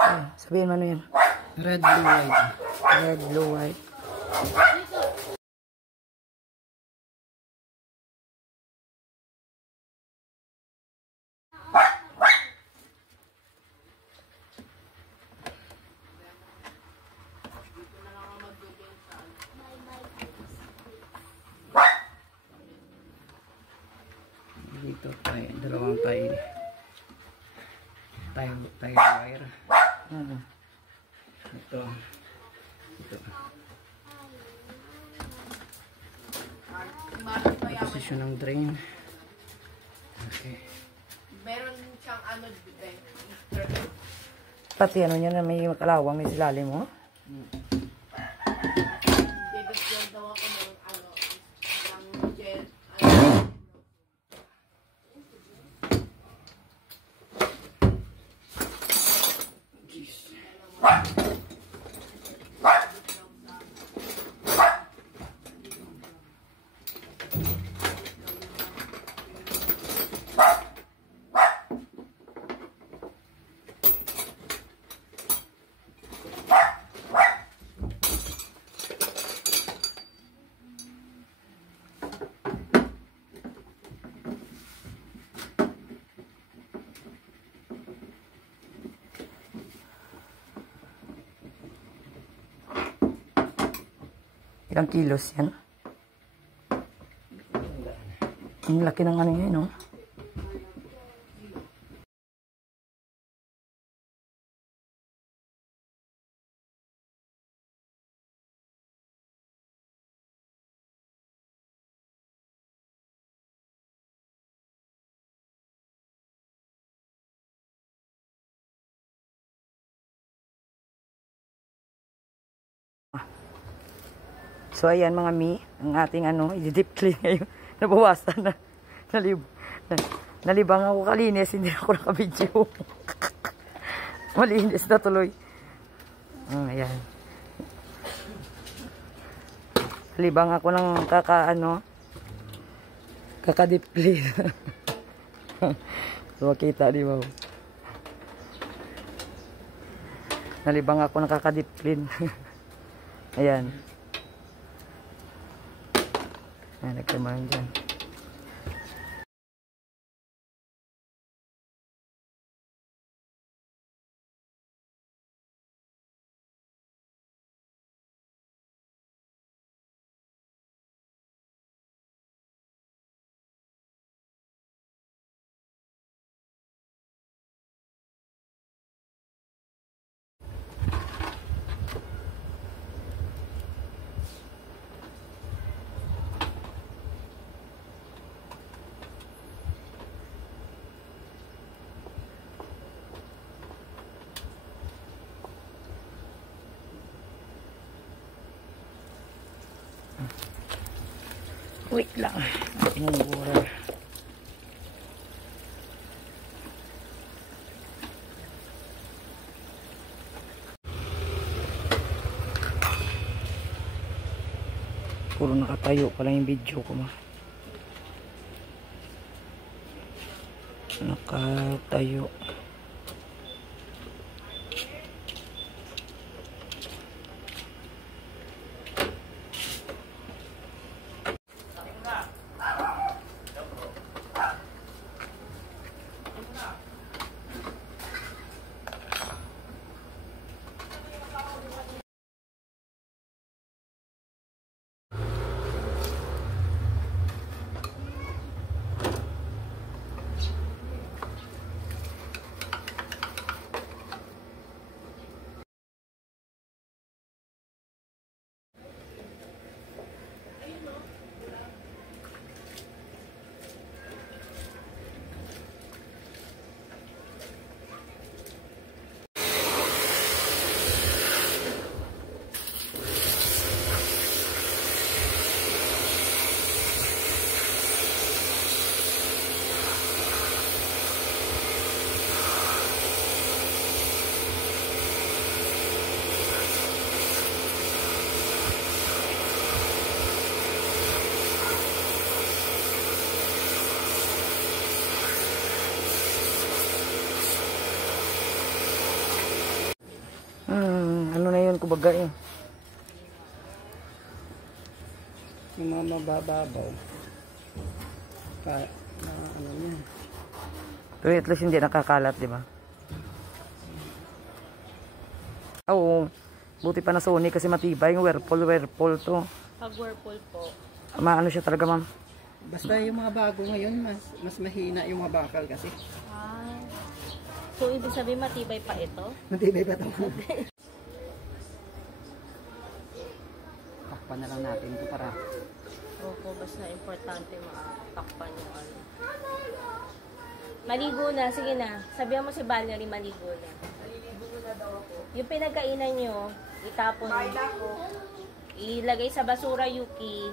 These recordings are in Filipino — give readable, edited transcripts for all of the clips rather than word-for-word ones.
Ay, sabihin mo ano yan? Red, blue, white. Red, blue, white. Dito tayo, dalawang tayo wire. Ito. Posisyon ng drain. Okay. Meron siyang ano dito. Pati ano niya na may kalawang may silalim mo. Bibigyan daw ako ng ano, ng gel. Ilang kilos yan? Ang laki ng ano yan, no? So ayan mga mi, ang ating ano, i-deep clean ngayon. Nabawasan na. Nalibang ako kalinis, hindi ako nakabidyo. Malinis na tuloy. Ayan. Nalibang ako ng kaka-deep clean. So makita, di ba? Nalibang ako ng kaka-deep clean. Ayan. Ayan, nagkaman dyan. Wait lang. Mura. Puro nakatayo pala yung video ko ma. Nakatayo. baga eh. Yung mga mabababaw. Ano niya. Pero at least hindi nakakalat, di ba? Oo. Buti pa na Sony kasi matibay. Yung Whirlpool to. Pag whirlpool po. Maano siya talaga, ma'am. Basta yung mga bago ngayon, mas mahina yung mga bakal kasi. Ah. So, ibig sabihin matibay pa ito? Matibay pa ito. Takpan na lang natin ito para. Opo, basta importante makapakpan yung ano. Maligo na, sige na. Sabihan mo si Valerie, maligo na. Maligo na daw ako. Yung pinagkainan nyo, itapon. Ilagay sa basura, Yuki.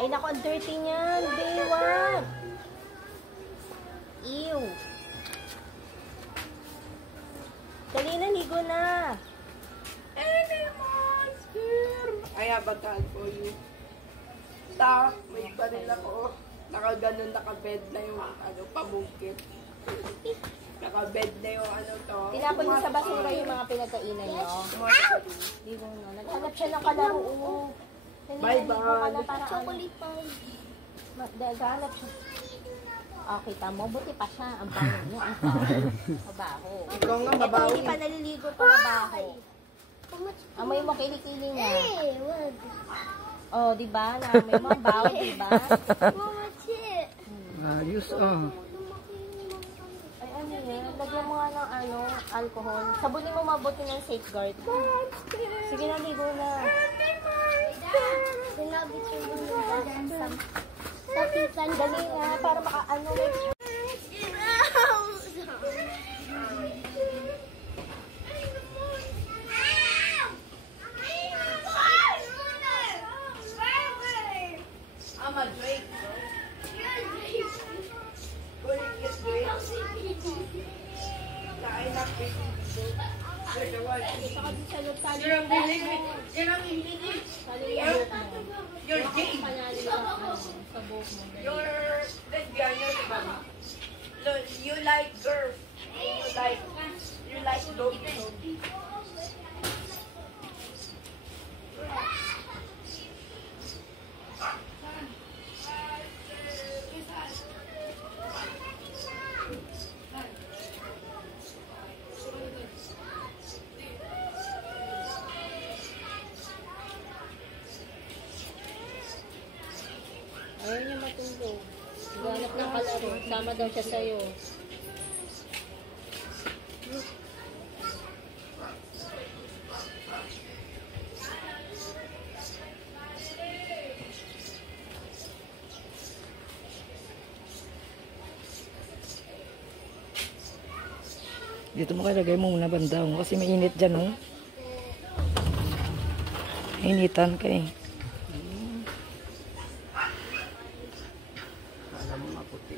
Ay, naku, ang dirty niyan. Baywat. Ew. Dali na, ligo na. I have a towel for you. Ta, may baril ako. Nakaganon, nakabed na yung ano, pamungkit. Nakabed na yung ano to. Tinapon niyo sa basura yung mga pinagkainan niyo. Ligo na. Naghanap siya ng kalaro. Bye-bye. Chocolate pie. Naghanap siya. Oh, kita mo, buti pa siya. Ang baho niya, ang baho. Mabaho. Ikaw nga, Ito, mabawi. hindi pa naliligo pa mabaho. Amoy mo kilikili niya. Oh, di ba? Amoy mo, ang baho, di ba? Ayos, oh. Ay, ano yan? Lagyan mo nga ng ano, alcohol. Sabunin mo mabuti ng safeguard. Sige na, ligo na. Sinabi ko yung Dali na, para makaano. I'm a Drake, bro. Kain na pretty people. You're the one. You're a believe. You're a believe. You're gay. You're lesbian. Look, you like girls. You like lobby. Ayaw niya matulog. Ganap ng kalaro. Sama daw siya sa'yo. Dito mo kalagay mo muna banda mo kasi mainit dyan, oh. Initan ka eh. Alam mo maputi.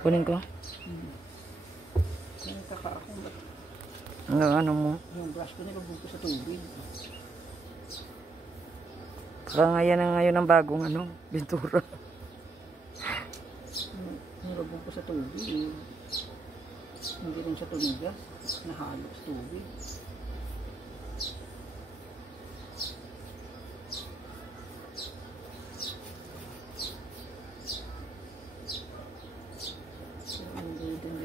Kunin ko. Yung taka ako, Ano mo? yung brush ko nilubog ko sa tubig. Baka ngayon ang bagong ano, bintura. Nilubog ko sa tubig. Hindi rin siya tumigas. Nahalo sa tubig. Hindi rin.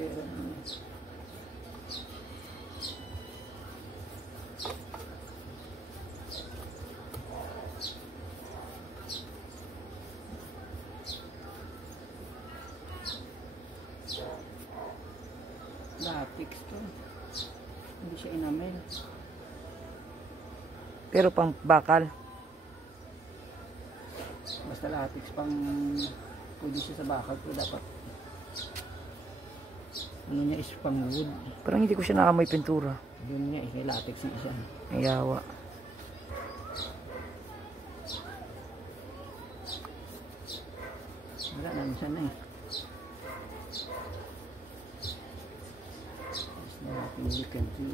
Latex to. Hindi siya enamel. Pero pang bakal. Basta latex pang pwede siya sa bakal pero dapat ano niya is pang wood. Parang hindi ko siya naamoy pintura. Yun niya is latex yung isa. Ayawa. Wala na minsan na eh. There's nothing we can do.